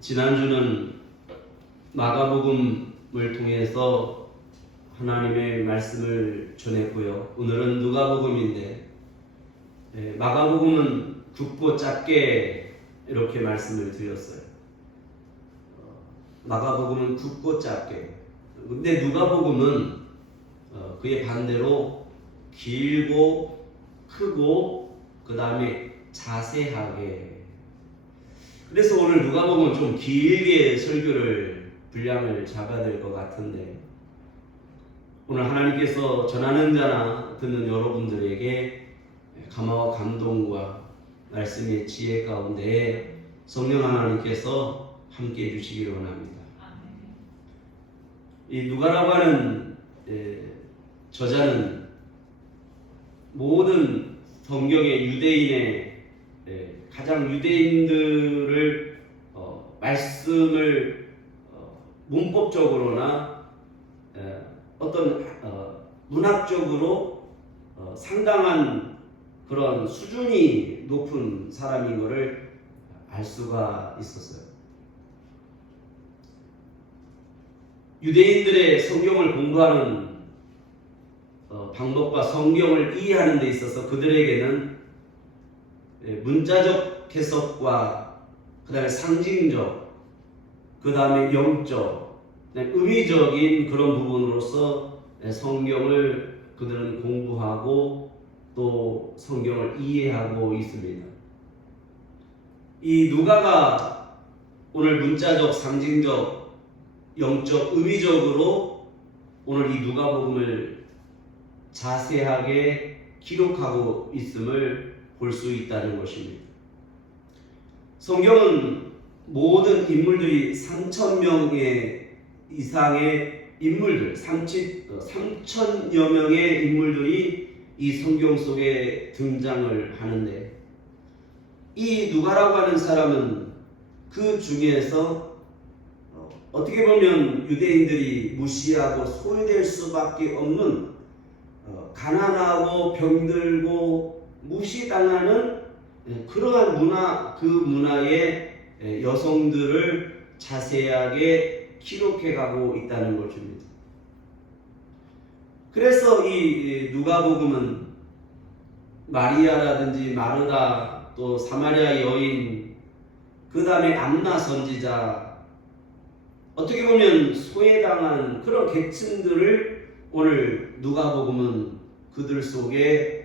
지난주는 마가복음을 통해서 하나님의 말씀을 전했고요. 오늘은 누가복음인데 마가복음은 굵고 짧게 이렇게 말씀을 드렸어요. 마가복음은 굵고 짧게. 근데 누가복음은 그의 반대로 길고 크고 그 다음에 자세하게. 그래서 오늘 누가복음은 좀 길게 설교를 분량을 잡아야 될 것 같은데, 오늘 하나님께서 전하는 자나 듣는 여러분들에게 감화와 감동과 말씀의 지혜 가운데 성령 하나님께서 함께 해주시기를 원합니다. 이 누가라고 하는 저자는 모든 성경의 유대인의 가장 유대인들을 말씀을 문법적으로나 어떤 문학적으로 상당한 그런 수준이 높은 사람인 것을 알 수가 있었어요. 유대인들의 성경을 공부하는 방법과 성경을 이해하는 데 있어서 그들에게는 문자적 해석과 그 다음에 상징적, 그 다음에 영적, 의미적인 그런 부분으로서 성경을 그들은 공부하고 또 성경을 이해하고 있습니다. 이 누가가 오늘 문자적, 상징적, 영적, 의미적으로 오늘 이 누가복음을 자세하게 기록하고 있음을 볼 수 있다는 것입니다. 성경은 모든 인물들이 3,000명 이상의 인물들, 3,000여 명의 인물들이 이 성경 속에 등장을 하는데, 이 누가라고 하는 사람은 그 중에서 어떻게 보면 유대인들이 무시하고 소외될 수밖에 없는 가난하고 병들고 무시당하는 그러한 문화, 그 문화의 여성들을 자세하게 기록해가고 있다는 것입니다. 그래서 이 누가복음은 마리아라든지 마르다, 또 사마리아 여인, 그 다음에 안나 선지자, 어떻게 보면 소외당한 그런 계층들을 오늘 누가복음은 그들 속에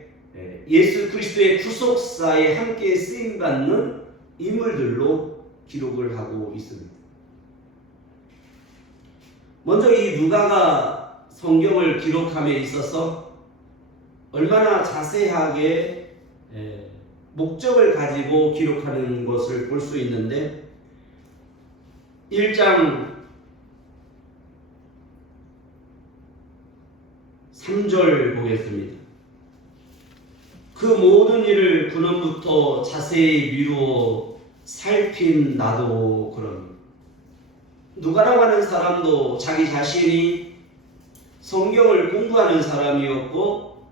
예수 그리스도의 구속사에 함께 쓰임받는 인물들로 기록을 하고 있습니다. 먼저 이 누가가 성경을 기록함에 있어서 얼마나 자세하게 목적을 가지고 기록하는 것을 볼 수 있는데, 1장 3절 보겠습니다. 그 모든 일을 근원부터 자세히 미루어 살핀 나도 그런. 누가라고 하는 사람도 자기 자신이 성경을 공부하는 사람이었고,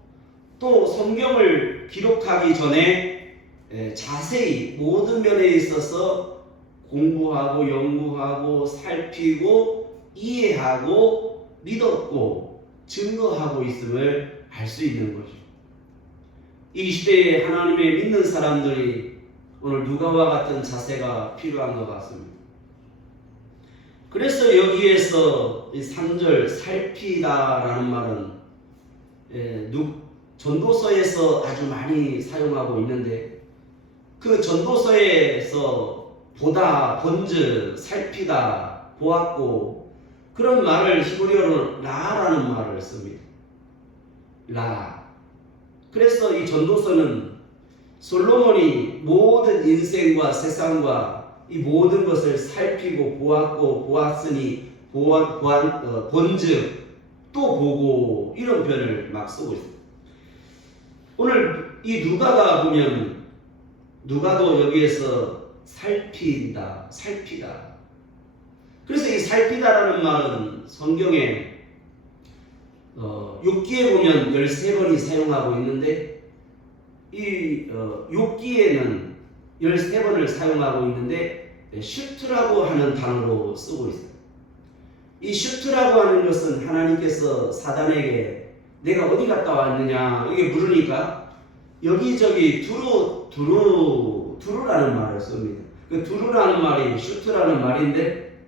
또 성경을 기록하기 전에 자세히 모든 면에 있어서 공부하고 연구하고 살피고 이해하고 믿었고 증거하고 있음을 알 수 있는 거죠. 이 시대에 하나님의 믿는 사람들이 오늘 누가와 같은 자세가 필요한 것 같습니다. 그래서 여기에서 이 3절 살피다라는 말은 전도서에서 아주 많이 사용하고 있는데, 그 전도서에서 보다, 본즉, 살피다, 보았고, 그런 말을 히브리어로는 라라는 말을 씁니다. 라. 그래서 이 전도서는 솔로몬이 모든 인생과 세상과 이 모든 것을 살피고 보았고 보았으니 본즉 또 보고, 이런 표현을 막 쓰고 있습니다. 오늘 이 누가가 보면 누가도 여기에서 살피다. 그래서 이 살피다라는 말은 성경에 욥기에 보면 13번이 사용하고 있는데, 이 욥기에는 13번을 사용하고 있는데 슈트라고 하는 단어로 쓰고 있어요. 이 슈트라고 하는 것은 하나님께서 사단에게 내가 어디 갔다 왔느냐 이게 물으니까 여기저기 두루라는 말을 씁니다. 그 두루라는 말이 슈트라는 말인데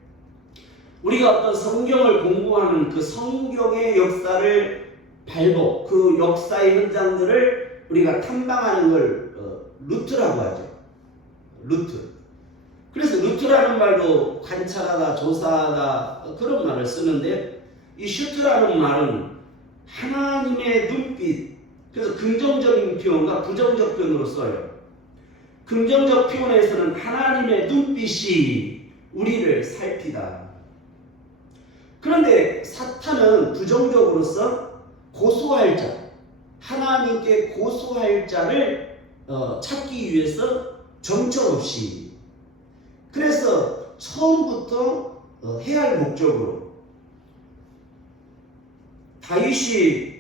우리가 어떤 성경을 공부하는 그 성경의 역사를 그 역사의 현장들을 우리가 탐방하는 걸 루트라고 하죠. 루트. 그래서 루트라는 말도 관찰하다, 조사하다 그런 말을 쓰는데 이 슈트라는 말은 하나님의 눈빛, 그래서 긍정적인 표현과 부정적 표현으로 써요. 긍정적 표현에서는 하나님의 눈빛이 우리를 살피다. 그런데 사탄은 부정적으로서 고소할 자, 하나님께 고소할 자를 찾기 위해서 정처 없이, 그래서 처음부터 해야 할 목적으로 다윗이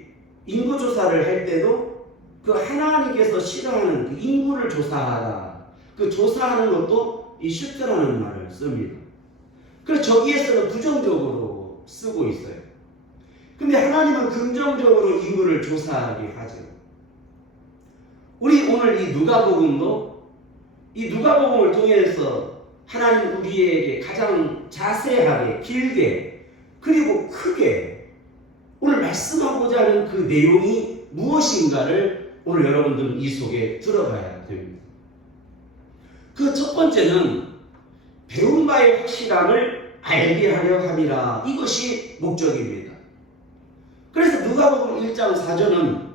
인구조사를 할 때도 그 하나님께서 싫어하는 그 인구를 조사하라, 그 조사하는 것도 이 슈트라는 말을 씁니다. 그래서 저기에서는 부정적으로 쓰고 있어요. 근데 하나님은 긍정적으로 인구를 조사하게 하죠. 우리 오늘 이 누가복음도 이 누가복음을 통해서 하나님 우리에게 가장 자세하게, 길게, 그리고 크게 오늘 말씀하고자 하는 그 내용이 무엇인가를 오늘 여러분들은 이 속에 들어가야 됩니다. 그 첫 번째는 배운 바의 확실함을 알게 하려 함이라, 이것이 목적입니다. 그래서 누가복음 1장 4절은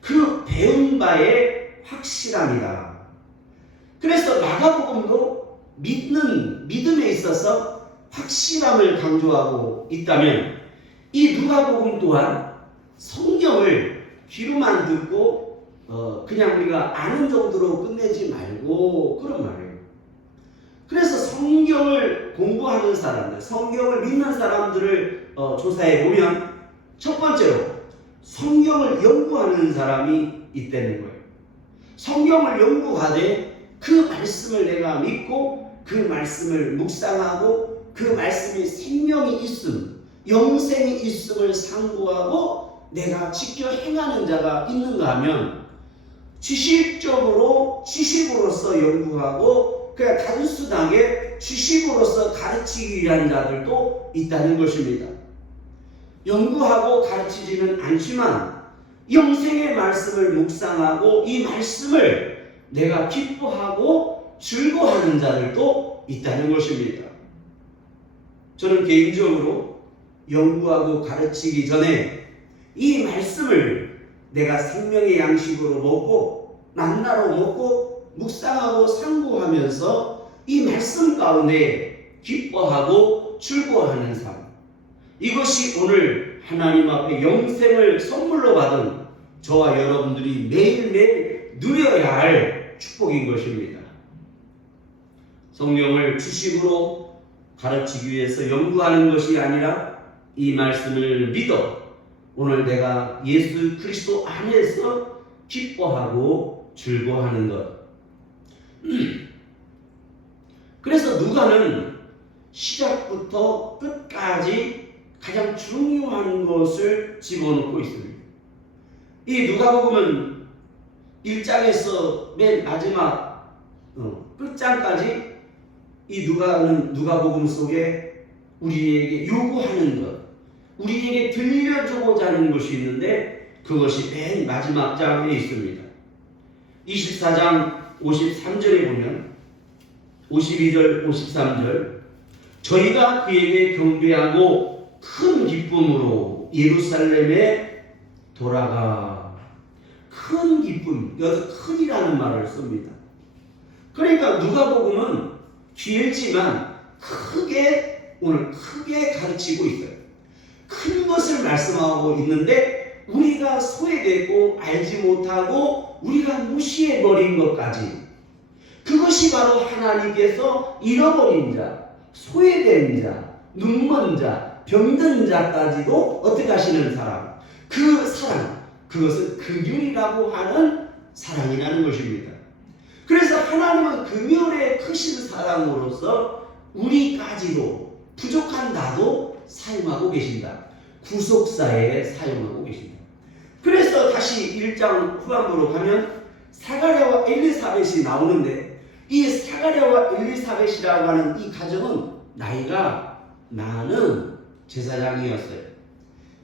그 배운 바의 확실함이다. 그래서 마가복음도 믿음에 있어서 확실함을 강조하고 있다면 이 누가복음 또한 성경을 귀로만 듣고 그냥 우리가 아는 정도로 끝내지 말고 그런 말이에요. 그래서 성경을 공부하는 사람들, 성경을 믿는 사람들을 조사해 보면 첫 번째로 성경을 연구하는 사람이 있다는 거예요. 성경을 연구하되 그 말씀을 내가 믿고 그 말씀을 묵상하고 그 말씀이 생명이 있음, 영생이 있음을 상고하고 내가 지켜 행하는 자가 있는가 하면 지식으로서 연구하고 그냥 단순하게 지식으로서 가르치기 위한 자들도 있다는 것입니다. 연구하고 가르치지는 않지만 영생의 말씀을 묵상하고 이 말씀을 내가 기뻐하고 즐거워하는 자들도 있다는 것입니다. 저는 개인적으로 연구하고 가르치기 전에 이 말씀을 내가 생명의 양식으로 먹고 만나로 먹고 묵상하고 상고하면서 이 말씀 가운데 기뻐하고 즐거워하는 삶, 이것이 오늘 하나님 앞에 영생을 선물로 받은 저와 여러분들이 매일매일 누려야 할 축복인 것입니다. 성경을 지식으로 가르치기 위해서 연구하는 것이 아니라 이 말씀을 믿어 오늘 내가 예수 그리스도 안에서 기뻐하고 즐거워하는 것. 그래서 누가는 시작부터 끝까지 가장 중요한 것을 집어넣고 있습니다. 이 누가복음은 1장에서 맨 마지막 끝장까지 이 누가복음 속에 우리에게 요구하는 것, 우리에게 들려주고자 하는 것이 있는데 그것이 맨 마지막 장에 있습니다. 24장 53절에 보면 52절 53절 저희가 그에게 경배하고 큰 기쁨으로 예루살렘에 돌아가. 큰 기쁨, 여기서 큰이라는 말을 씁니다. 그러니까 누가복음은 길지만 오늘 크게 가르치고 있어요. 큰 것을 말씀하고 있는데 우리가 소외되고 알지 못하고 우리가 무시해버린 것까지, 그것이 바로 하나님께서 잃어버린 자, 소외된 자, 눈먼 자, 병든 자까지도 어떻게 하시는 사람, 그 사랑, 그것은 긍휼이라고 하는 사랑이라는 것입니다. 그래서 하나님은 그녀의 크신 사랑으로서 우리까지도 부족한 나도 사용하고 계신다. 구속사에 사용하고 계신다. 그래서 다시 1장 후반부로 가면 사가랴와 엘리사벳이 나오는데, 이 사가랴와 엘리사벳이라고 하는 이 가정은 나이가 많은 제사장이었어요.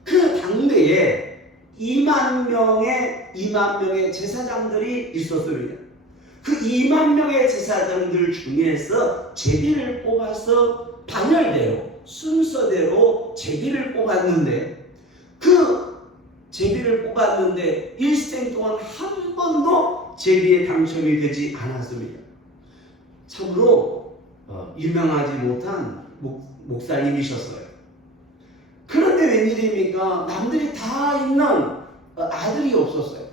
그 당대에 2만 명의 제사장들이 있었습니다. 그 2만 명의 제사장들 중에서 제비를 뽑아서 반열대로 순서대로 제비를 뽑았는데, 그 제비를 뽑았는데 일생 동안 한 번도 제비에 당첨이 되지 않았습니다. 참으로 유명하지 못한 목사님이셨어요. 그런데 웬일입니까? 남들이 다 있는 아들이 없었어요.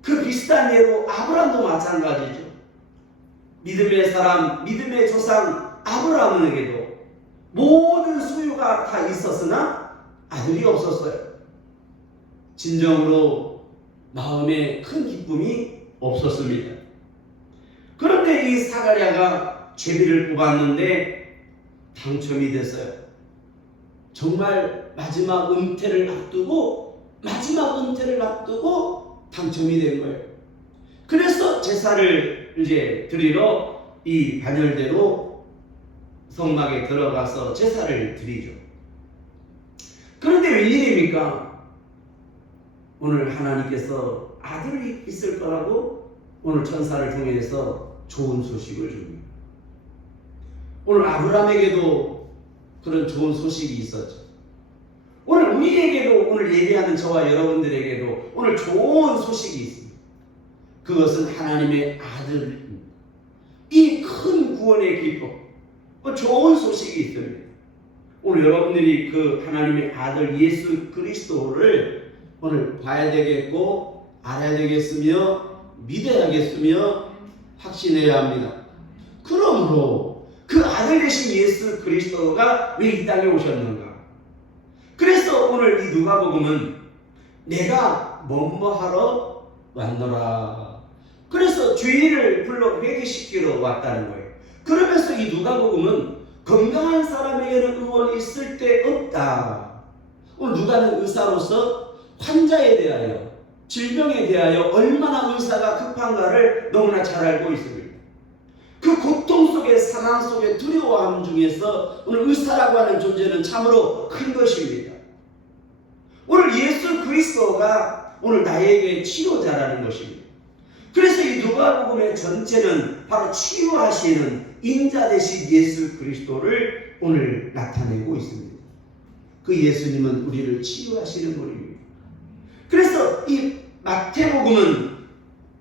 그 비슷한 예로 아브라함도 마찬가지죠. 믿음의 사람, 믿음의 조상 아브라함에게도 모든 소유가 다 있었으나 아들이 없었어요. 진정으로 마음에 큰 기쁨이 없었습니다. 그런데 이 사가랴가 제비를 뽑았는데 당첨이 됐어요. 정말 마지막 은퇴를 앞두고 당첨이 된 거예요. 그래서 제사를 이제 드리러 이 반열대로 성막에 들어가서 제사를 드리죠. 그런데 웬일입니까? 오늘 하나님께서 아들이 있을 거라고 오늘 천사를 통해서 좋은 소식을 줍니다. 오늘 아브라함에게도 그런 좋은 소식이 있었죠. 오늘 우리에게도, 오늘 예배하는 저와 여러분들에게도 오늘 좋은 소식이 있습니다. 그것은 하나님의 아들입니다. 이 큰 구원의 기쁨, 좋은 소식이 있습니다. 오늘 여러분들이 그 하나님의 아들 예수 그리스도를 오늘 봐야 되겠고, 알아야 되겠으며, 믿어야겠으며, 확신해야 합니다. 그러므로 그 아들 되신 예수 그리스도가 왜 이 땅에 오셨는가? 그래서 오늘 이 누가복음은 내가 뭐뭐하러 왔노라. 그래서 죄인을 불러 회개시키러 왔다는 거예요. 그러면서 이 누가복음은 건강한 사람에게는 의원이 있을 데 없다. 오늘 누가는 의사로서 환자에 대하여, 질병에 대하여 얼마나 의사가 급한가를 너무나 잘 알고 있습니다. 그 고통 속에, 상황 속에, 두려워함 중에서 오늘 의사라고 하는 존재는 참으로 큰 것입니다. 오늘 예수 그리스도가 오늘 나에게 치료자라는 것입니다. 그래서 이 누가복음의 전체는 바로 치유하시는 인자 되신 예수 그리스도를 오늘 나타내고 있습니다. 그 예수님은 우리를 치유하시는 분입니다. 그래서 이 마태복음은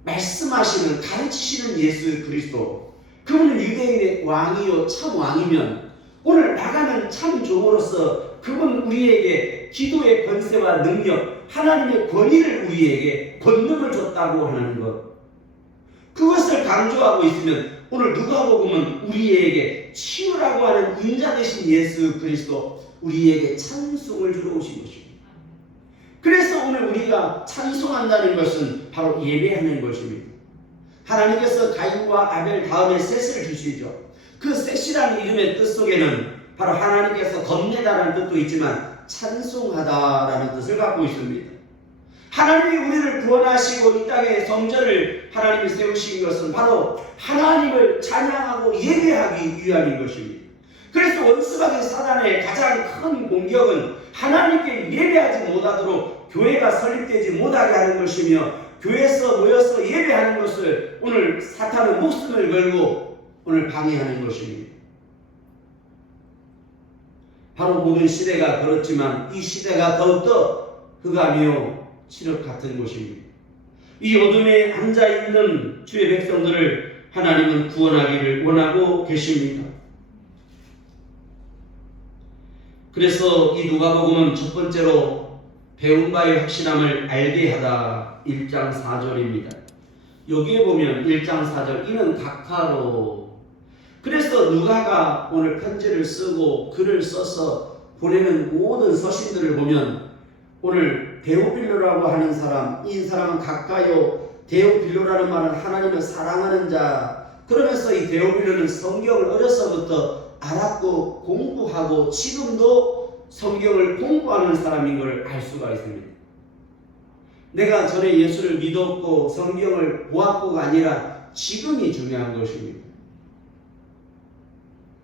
말씀하시는, 가르치시는 예수 그리스도, 그분은 유대인의 왕이요 참 왕이면 오늘 나가는 참 종으로서 그분 우리에게 기도의 권세와 능력, 하나님의 권위를 우리에게 권능을 줬다고 하는 것, 그것을 강조하고 있으면 오늘 누가복음은 우리에게 치유라고 하는 인자 되신 예수 그리스도, 우리에게 찬송을 주러 오신 것입니다. 그래서 오늘 우리가 찬송한다는 것은 바로 예배하는 것입니다. 하나님께서 가인과 아벨 다음에 셋을 주시죠. 그 셋이라는 이름의 뜻 속에는 바로 하나님께서 겁내다라는 뜻도 있지만 찬송하다라는 뜻을 갖고 있습니다. 하나님이 우리를 구원하시고 이 땅에 성전을 하나님이 세우신 것은 바로 하나님을 찬양하고 예배하기 위함인 것입니다. 그래서 원수가 된 사단의 가장 큰 공격은 하나님께 예배하지 못하도록 교회가 설립되지 못하게 하는 것이며, 교회에서 모여서 예배하는 것을 오늘 사탄은 목숨을 걸고 오늘 방해하는 것입니다. 바로 모든 시대가 그렇지만 이 시대가 더욱더 흑암이요 칠흑 같은 곳입니다. 이 어둠에 앉아있는 주의 백성들을 하나님은 구원하기를 원하고 계십니다. 그래서 이 누가복음은 첫 번째로 배운 바의 확실함을 알게 하다 1장 4절입니다. 여기에 보면 1장 4절 이는 각하로, 그래서 누가가 오늘 편지를 쓰고 글을 써서 보내는 모든 서신들을 보면 오늘 데오빌로라고 하는 사람, 이 사람은 각하요 데오빌로라는 말은 하나님을 사랑하는 자. 그러면서 이 데오빌로는 성경을 어려서부터 알았고 공부하고 지금도 성경을 공부하는 사람인 걸 알 수가 있습니다. 내가 전에 예수를 믿었고 성경을 보았고가 아니라 지금이 중요한 것입니다.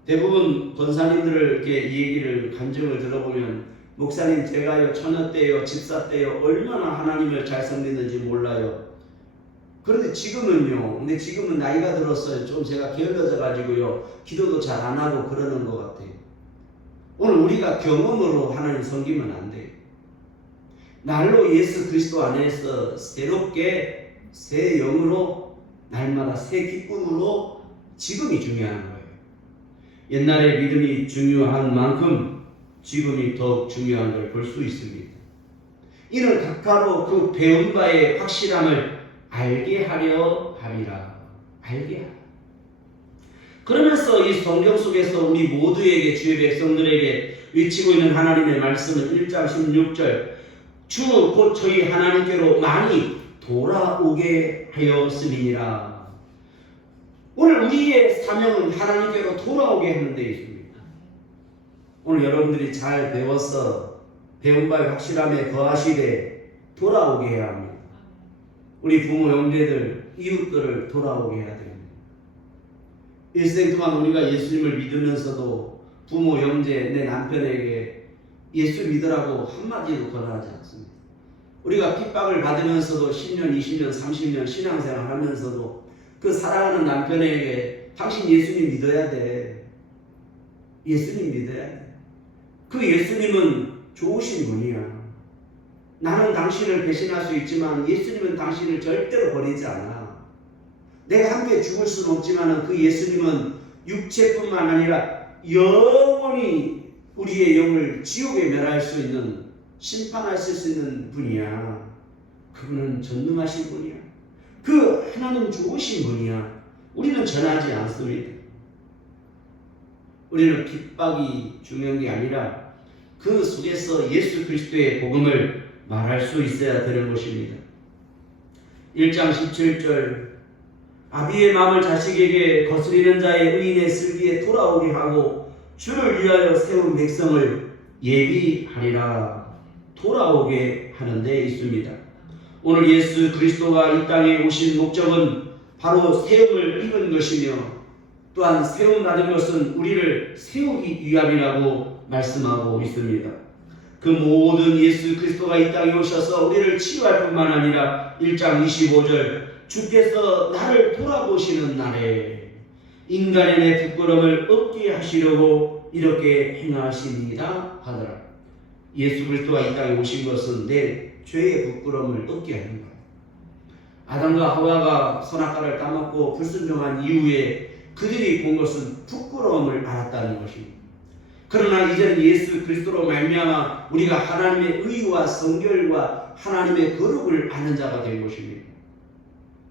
대부분 권사님들을 이렇게 이 얘기를 간증을 들어보면 목사님 제가요 처녀 때요 집사 때요 얼마나 하나님을 잘 섬기는지 몰라요. 그런데 지금은요. 근데 지금은 나이가 들었어요. 좀 제가 게을러져 가지고요 기도도 잘 안 하고 그러는 것 같아요. 오늘 우리가 경험으로 하나님 섬기면 안 돼요. 날로 예수 그리스도 안에서 새롭게 새 영으로 날마다 새 기쁨으로 지금이 중요한 거예요. 옛날에 믿음이 중요한 만큼 지금이 더욱 중요한 걸 볼 수 있습니다. 이는 각하로 그 배운 바의 확실함을 알게 하려 함이라. 알게 하라. 그러면서 이 성경 속에서 우리 모두에게 주의 백성들에게 외치고 있는 하나님의 말씀은 1장 16절 주 곧 저희 하나님께로 많이 돌아오게 하였음이니라. 오늘 우리의 사명은 하나님께로 돌아오게 하는 데 있습니다. 오늘 여러분들이 잘 배워서 배운 바의 확실함에 거하시되 돌아오게 해야 합니다. 우리 부모, 형제들, 이웃들을 돌아오게 해야 됩니다. 일생 동안 우리가 예수님을 믿으면서도 부모, 형제, 내 남편에게 예수 믿으라고 한마디도 권하지 않습니다. 우리가 핍박을 받으면서도 10년, 20년, 30년 신앙생활 하면서도 그 사랑하는 남편에게 당신 예수님 믿어야 돼. 예수님 믿어야 돼. 그 예수님은 좋으신 분이야. 나는 당신을 배신할 수 있지만 예수님은 당신을 절대로 버리지 않아. 내가 함께 죽을 수는 없지만 그 예수님은 육체뿐만 아니라 영원히 우리의 영을 지옥에 멸할 수 있는 심판하실 수 있는 분이야. 그분은 전능하신 분이야. 그 하나님 좋으신 분이야. 우리는 전하지 않습니다. 우리는 핍박이 중요한 게 아니라 그 속에서 예수 그리스도의 복음을 말할 수 있어야 되는 것입니다. 1장 17절 아비의 마음을 자식에게 거스리는 자의 의인의 슬기에 돌아오게 하고 주를 위하여 세운 백성을 예비하리라. 돌아오게 하는 데 있습니다. 오늘 예수 그리스도가 이 땅에 오신 목적은 바로 세움을 입은 것이며 또한 세움 받은 것은 우리를 세우기 위함이라고 말씀하고 있습니다. 그 모든 예수 그리스도가 이 땅에 오셔서 우리를 치유할 뿐만 아니라 1장 25절 주께서 나를 돌아보시는 날에 인간의 내 부끄러움을 없게 하시려고 이렇게 행하시니라 하더라. 예수 그리스도가 이 땅에 오신 것은 내 죄의 부끄러움을 없게 하는 거예요. 아담과 하와가 선악과를 따먹고 불순종한 이후에 그들이 본 것은 부끄러움을 알았다는 것입니다. 그러나 이제는 예수 그리스도로 말미암아 우리가 하나님의 의와 성결과 하나님의 거룩을 아는 자가 된 것입니다.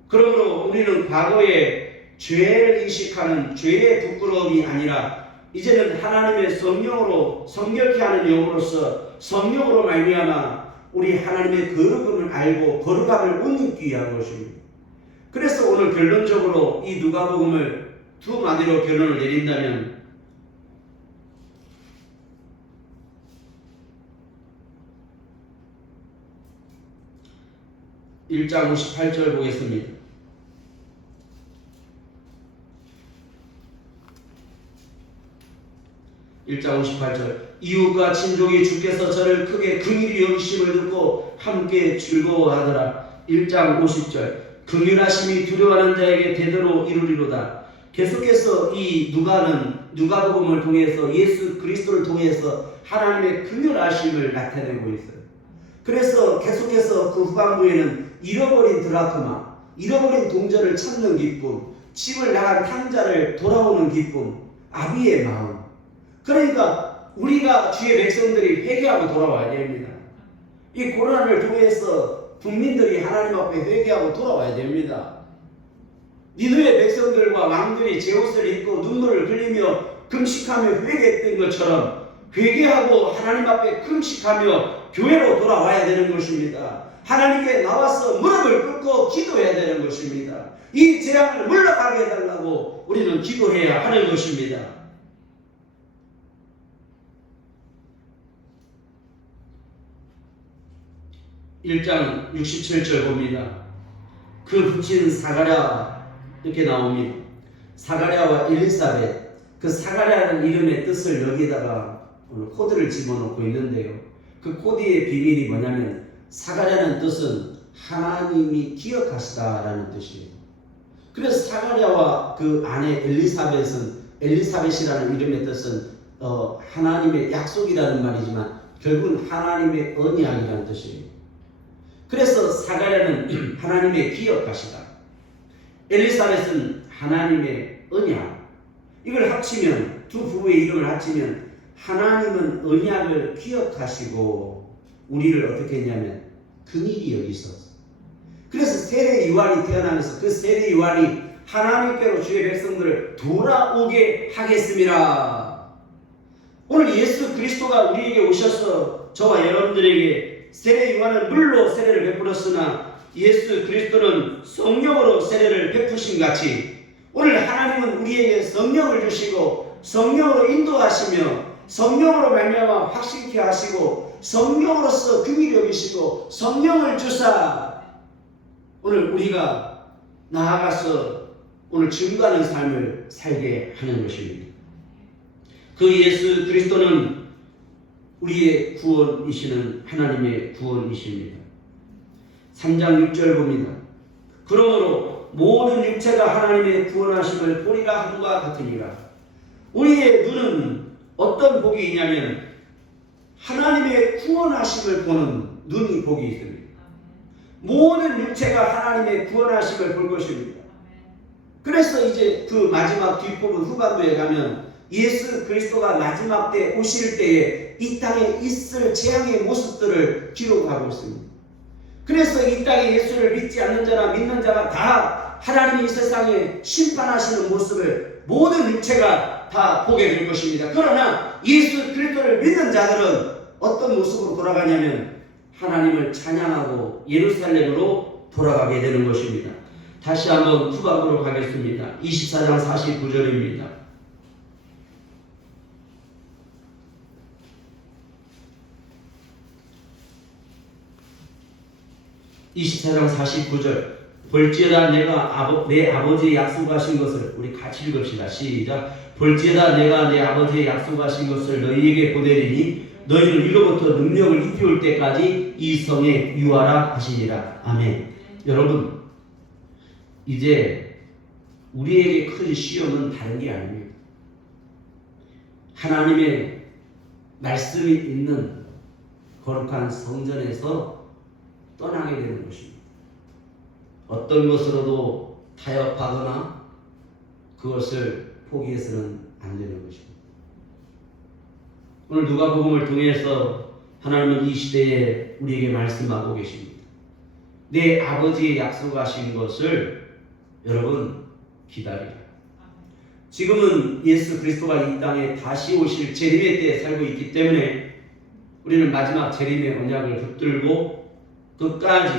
그러므로 우리는 과거에 죄를 인식하는 죄의 부끄러움이 아니라 이제는 하나님의 성령으로 성결케 하는 영으로서 성령으로 말미암아 우리 하나님의 거룩함을 알고 거룩함을 옷 입기 위한 것입니다. 그래서 오늘 결론적으로 이 누가복음을 두 마디로 결론을 내린다면 1장 58절 보겠습니다. 1장 58절 이웃과 친족이 주께서 저를 크게 긍휼히 여기심을 듣고 함께 즐거워하더라. 1장 50절 긍휼하심이 두려워하는 자에게 대대로 이루리로다. 계속해서 이 누가복음을 통해서 예수 그리스도를 통해서 하나님의 긍휼하심을 나타내고 있어요. 그래서 계속해서 그 후반부에는 잃어버린 드라크마, 잃어버린 동전을 찾는 기쁨, 집을 나간 탕자를 돌아오는 기쁨, 아비의 마음. 그러니까 우리가 주의 백성들이 회개하고 돌아와야 됩니다. 이 고난을 통해서 국민들이 하나님 앞에 회개하고 돌아와야 됩니다. 니느의 백성들과 왕들이 제 옷을 입고 눈물을 흘리며 금식하며 회개했던 것처럼 회개하고 하나님 앞에 금식하며 교회로 돌아와야 되는 것입니다. 하나님께 나와서 무릎을 꿇고 기도해야 되는 것입니다. 이 재앙을 물러가게 해달라고 우리는 기도해야 하는 것입니다. (1장 67절) 봅니다. 그 붙인 사가랴 이렇게 나옵니다. 사가랴와 엘리사벳, 그 사가랴라는 이름의 뜻을 여기다가 오늘 코드를 집어넣고 있는데요. 그 코드의 비밀이 뭐냐면 사가랴는 뜻은 하나님이 기억하시다라는 뜻이에요. 그래서 사가랴와 그 아내 엘리사벳이라는 이름의 뜻은 하나님의 약속이라는 말이지만 결국은 하나님의 언약이라는 뜻이에요. 그래서 사가랴는 하나님의 기억하시다, 엘리사벳은 하나님의 언약. 이걸 합치면, 두 부부의 이름을 합치면 하나님은 언약을 기억하시고 우리를 어떻게 했냐면 긍휼히 여기셨어. 그래서 세례 요한이 태어나면서 그 세례 요한이 하나님께로 주의 백성들을 돌아오게 하겠습니다. 오늘 예수 그리스도가 우리에게 오셔서 저와 여러분들에게 세례 요한은 물로 세례를 베풀었으나 예수 그리스도는 성령으로 세례를 베푸신 같이 오늘 하나님은 우리에게 성령을 주시고 성령으로 인도하시며 성령으로 말미암아 확신케 하시고 성령으로서 긍휼히 여기시고 성령을 주사 오늘 우리가 나아가서 오늘 증거하는 삶을 살게 하는 것입니다. 그 예수 그리스도는 우리의 구원이시는 하나님의 구원이십니다. 3장 6절 봅니다. 그러므로 모든 육체가 하나님의 구원하심을 보리라 함과 같으니라. 우리의 눈은 어떤 복이 있냐면 하나님의 구원하심을 보는 눈이 복이 있습니다. 모든 육체가 하나님의 구원하심을 볼 것입니다. 그래서 이제 그 마지막 뒷부분 후반부에 가면 예수 그리스도가 마지막 때 오실 때에 이 땅에 있을 재앙의 모습들을 기록하고 있습니다. 그래서 이 땅에 예수를 믿지 않는 자나 믿는 자가 다 하나님이 이 세상에 심판하시는 모습을 모든 육체가 다 보게 될 것입니다. 그러나 예수 그리스도를 믿는 자들은 어떤 모습으로 돌아가냐면 하나님을 찬양하고 예루살렘으로 돌아가게 되는 것입니다. 다시 한번 후반부로 가겠습니다. 24장 49절입니다. (24장 49절) 볼지어다 내가 내 아버지의 약속하신 것을, 우리 같이 읽읍시다. 시작. 볼지어다 내가 내 아버지의 약속하신 것을 너희에게 보내리니 너희는 이로부터 능력을 입혀올 때까지 이 성에 유하라 하시니라. 아멘. 여러분, 이제 우리에게 큰 시험은 다른 게 아닙니다. 하나님의 말씀이 있는 거룩한 성전에서 떠나게 되는 것입니다. 어떤 것으로도 타협하거나 그것을 포기해서는 안 되는 것입니다. 오늘 누가복음을 통해서 하나님은 이 시대에 우리에게 말씀하고 계십니다. 내 아버지의 약속하신 것을 여러분 기다리라. 지금은 예수 그리스도가 이 땅에 다시 오실 재림의 때에 살고 있기 때문에 우리는 마지막 재림의 언약을 붙들고 끝까지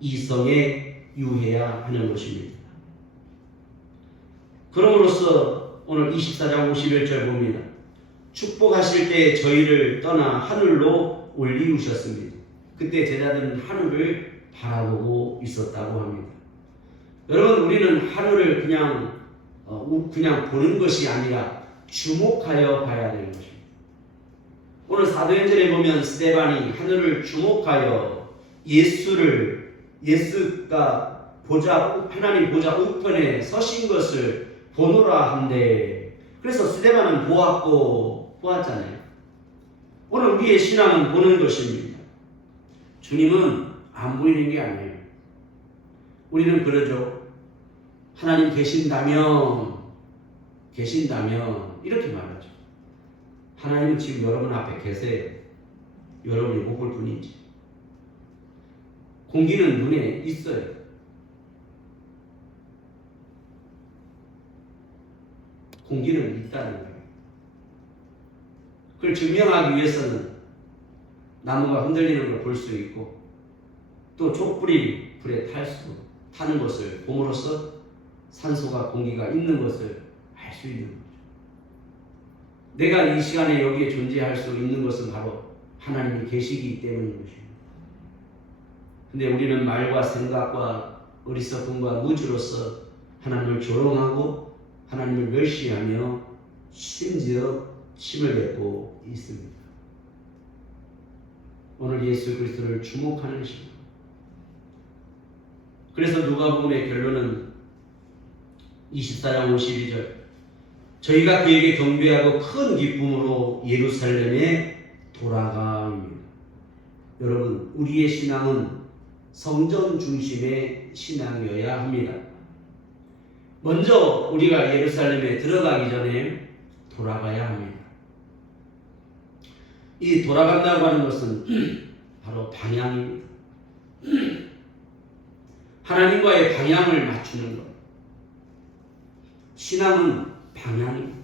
이 성에 유해야 하는 것입니다. 그럼으로써 오늘 24장 51절 봅니다. 축복하실 때 저희를 떠나 하늘로 올리우셨습니다. 그때 제자들은 하늘을 바라보고 있었다고 합니다. 여러분, 우리는 하늘을 그냥 보는 것이 아니라 주목하여 봐야 되는 것입니다. 오늘 사도행전에 보면 스데반이 하늘을 주목하여 예수가 하나님 보좌 우편에 서신 것을 보노라 한데, 그래서 스데반은 보았잖아요. 오늘 우리의 신앙은 보는 것입니다. 주님은 안 보이는 게 아니에요. 우리는 그러죠. 하나님 계신다면 이렇게 말하죠. 하나님은 지금 여러분 앞에 계세요. 여러분이 못 볼 뿐이지. 공기는 눈에 있어요. 공기는 있다는 거예요. 그걸 증명하기 위해서는 나무가 흔들리는 걸 볼 수 있고 또 족불이 불에 타는 것을 봄으로써 산소가 공기가 있는 것을 알 수 있는 거죠. 내가 이 시간에 여기에 존재할 수 있는 것은 바로 하나님이 계시기 때문인 것입니다. 근데 우리는 말과 생각과 어리석음과 무지로서 하나님을 조롱하고 하나님을 멸시하며 심지어 침을 뱉고 있습니다. 오늘 예수 그리스도를 주목하는 시간. 그래서 누가복음의 결론은 24장 52절 저희가 그에게 경배하고 큰 기쁨으로 예루살렘에 돌아가입니다. 여러분, 우리의 신앙은 성전 중심의 신앙이어야 합니다. 먼저 우리가 예루살렘에 들어가기 전에 돌아가야 합니다. 이 돌아간다고 하는 것은 바로 방향입니다. 하나님과의 방향을 맞추는 것. 신앙은 방향입니다.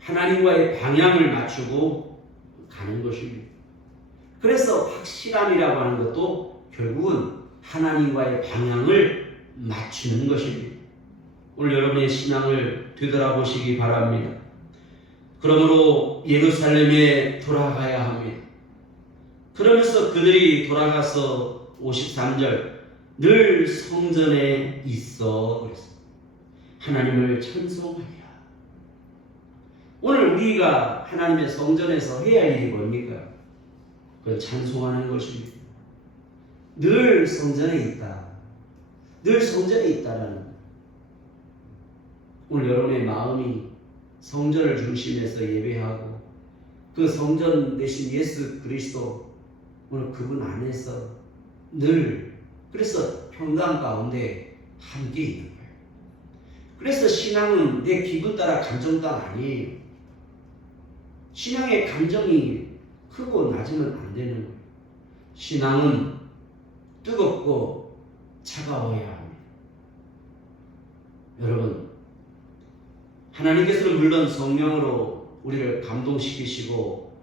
하나님과의 방향을 맞추고 가는 것입니다. 그래서 확실함이라고 하는 것도 결국은 하나님과의 방향을 맞추는 것입니다. 오늘 여러분의 신앙을 되돌아보시기 바랍니다. 그러므로 예루살렘에 돌아가야 합니다. 그러면서 그들이 돌아가서 53절 늘 성전에 있어 그랬습니다. 하나님을 찬송하리라. 오늘 우리가 하나님의 성전에서 해야 할 일이 뭡니까? 그건 찬송하는 것입니다. 늘 성전에 있다. 늘 성전에 있다라는 것. 오늘 여러분의 마음이 성전을 중심에서 예배하고 그 성전 대신 예수 그리스도 오늘 그분 안에서 늘 그래서 평강 가운데 함께 있는 거예요. 그래서 신앙은 내 기분 따라 감정 따라 아니에요. 신앙의 감정이 크고 낮으면 안 되는 거예요. 신앙은 뜨겁고 차가워야 합니다. 여러분, 하나님께서는 물론 성령으로 우리를 감동시키시고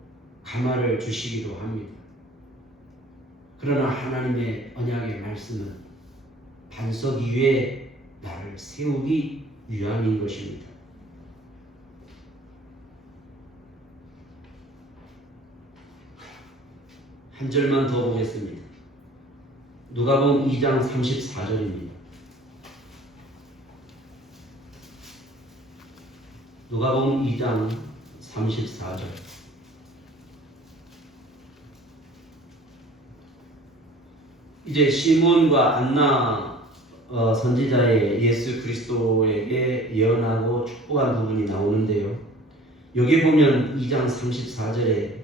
감화를 주시기도 합니다. 그러나 하나님의 언약의 말씀은 반석 위에 나를 세우기 위함인 것입니다. 한 절만 더 보겠습니다. 누가복음 2장 34절입니다. 누가복음 2장 34절. 이제 시몬과 안나 선지자의 예수 그리스도에게 예언하고 축복한 부분이 나오는데요. 여기 보면 2장 34절에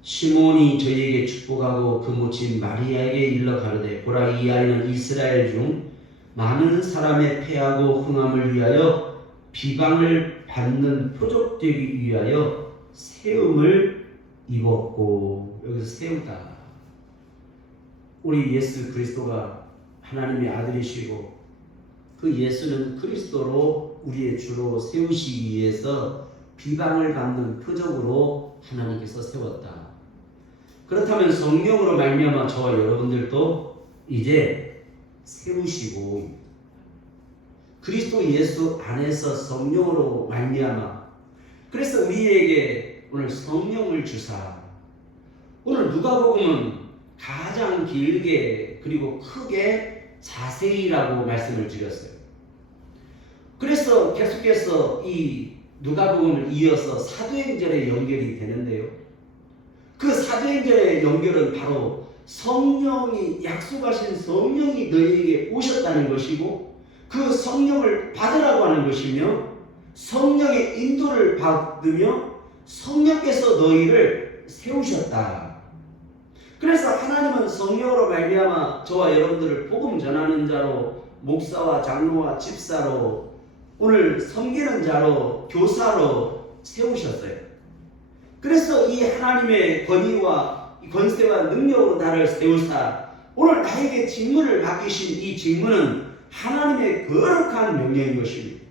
시몬이 저희에게 축복하고 그 모친 마리아에게 일러 가로되 보라 이 아이는 이스라엘 중 많은 사람의 패하고 흥함을 위하여 비방을 받는 표적되기 위하여 세움을 입었고, 여기서 세우다. 우리 예수 그리스도가 하나님의 아들이시고 그 예수는 그리스도로 우리의 주로 세우시기 위해서 비방을 받는 표적으로 하나님께서 세웠다. 그렇다면 성령으로 말미암아 저와 여러분들도 이제 세우시고 그리스도 예수 안에서 성령으로 말미암아 그래서 우리에게 오늘 성령을 주사 오늘 누가복음은 가장 길게 그리고 크게 자세히라고 말씀을 드렸어요. 그래서 계속해서 이 누가복음을 이어서 사도행전에 연결이 되는데요. 그 사도행전의 연결은 바로 성령이 약속하신 성령이 너희에게 오셨다는 것이고 그 성령을 받으라고 하는 것이며 성령의 인도를 받으며 성령께서 너희를 세우셨다. 그래서 하나님은 성령으로 말미암아 저와 여러분들을 복음 전하는 자로 목사와 장로와 집사로 오늘 섬기는 자로 교사로 세우셨어요. 그래서 이 하나님의 권위와 권세와 능력으로 나를 세우사 오늘 나에게 직분을 맡기신 이 직분은 하나님의 거룩한 명령인 것입니다.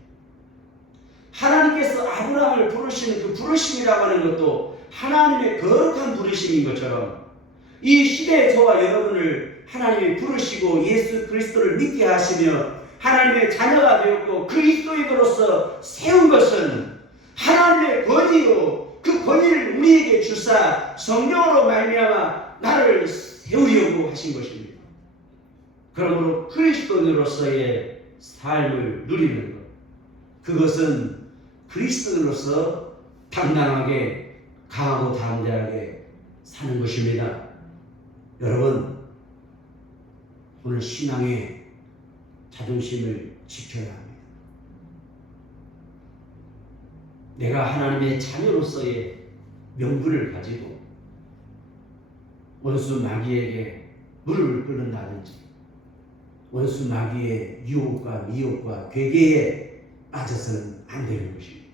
하나님께서 아브라함을 부르시는 그 부르심이라고 하는 것도 하나님의 거룩한 부르심인 것처럼 이 시대에 저와 여러분을 하나님이 부르시고 예수 그리스도를 믿게 하시며 하나님의 자녀가 되었고 그리스도인으로서 세운 것은 하나님의 권위요. 그 권위를 우리에게 주사 성령으로 말미암아 나를 세우려고 하신 것입니다. 그러므로 그리스도인으로서의 삶을 누리는 것, 그것은 그리스도인으로서 당당하게 강하고 담대하게 사는 것입니다. 여러분, 오늘 신앙의 자존심을 지켜야 합니다. 내가 하나님의 자녀로서의 명분을 가지고 원수 마귀에게 무릎을 꿇는다든지 원수 마귀의 유혹과 미혹과 괴계에 빠져서는 안 되는 것입니다.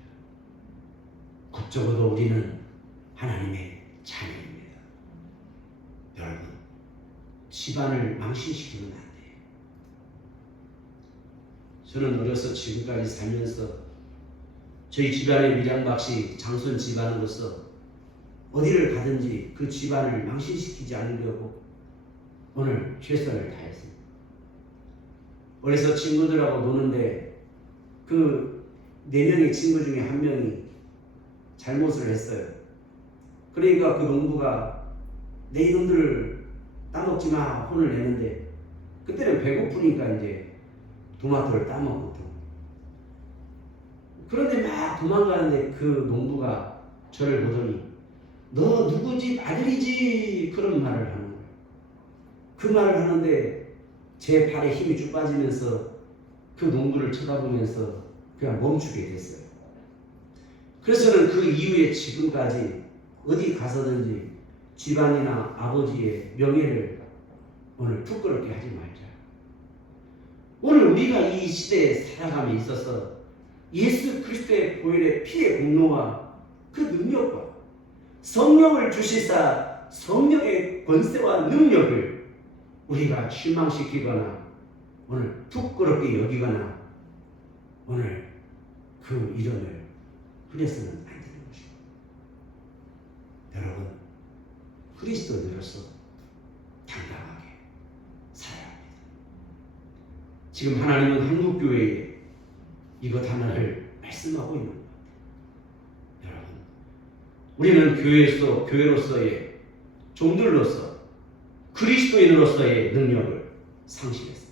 곧적어도 우리는 하나님의 자녀입니다. 여러분, 집안을 망신시키면 안 돼요. 저는 어려서 지금까지 살면서 저희 집안의 밀양박씨 장손 집안으로서 어디를 가든지 그 집안을 망신시키지 않으려고 오늘 최선을 다했습니다. 어려서 친구들하고 노는데 그 4명의 친구 중에 1명이 잘못을 했어요. 그러니까 그 농부가 내 이놈들을 따먹지 마 혼을 내는데 그때는 배고프니까 이제 토마토를 따먹거든. 그런데 막 도망가는데 그 농부가 저를 보더니 너 누구 집 아들이지? 그런 말을 하는 거예요. 그 말을 하는데 제 발에 힘이 쭉 빠지면서 그 농부를 쳐다보면서 그냥 멈추게 됐어요. 그래서 저는 그 이후에 지금까지 어디 가서든지 집안이나 아버지의 명예를 오늘 부끄럽게 하지 말자. 오늘 우리가 이 시대에 살아감에 있어서 예수 그리스도의 보혈의 피의 공로와 그 능력과 성령을 주시사 성령의 권세와 능력을 우리가 실망시키거나 오늘 부끄럽게 여기거나 오늘 그 이름을 흐려서는 안 되는 것입니다. 여러분, 그리스도인으로서 당당하게 살아야 합니다. 지금 하나님은 한국교회에 이것 하나를 말씀하고 있는 것 같아요. 여러분, 우리는 교회로서의 종들로서 그리스도인으로서의 능력을 상실했어요.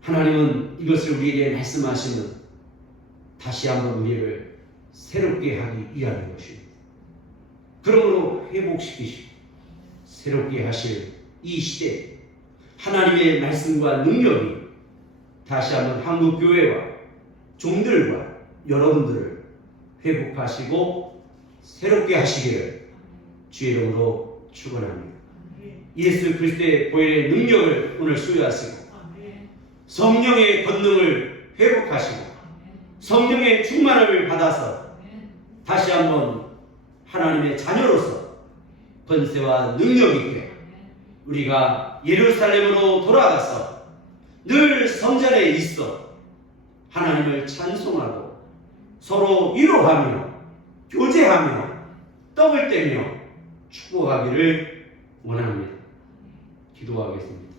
하나님은 이것을 우리에게 말씀하시면 다시 한번 우리를 새롭게 하기 위함인 것입니다. 그러므로 회복시키시고 새롭게 하실 이 시대 하나님의 말씀과 능력이 다시 한번 한국교회와 종들과 여러분들을 회복하시고 새롭게 하시기를 주의 이름으로 축원합니다. 예수 그리스도의 보혈의 능력을 오늘 수여하시고 성령의 권능을 회복하시고 성령의 충만함을 받아서 다시 한번 하나님의 자녀로서 권세와 능력 있게 우리가 예루살렘으로 돌아가서 늘 성전에 있어 하나님을 찬송하고 서로 위로하며 교제하며 떡을 떼며 축복하기를 원합니다. 기도하겠습니다.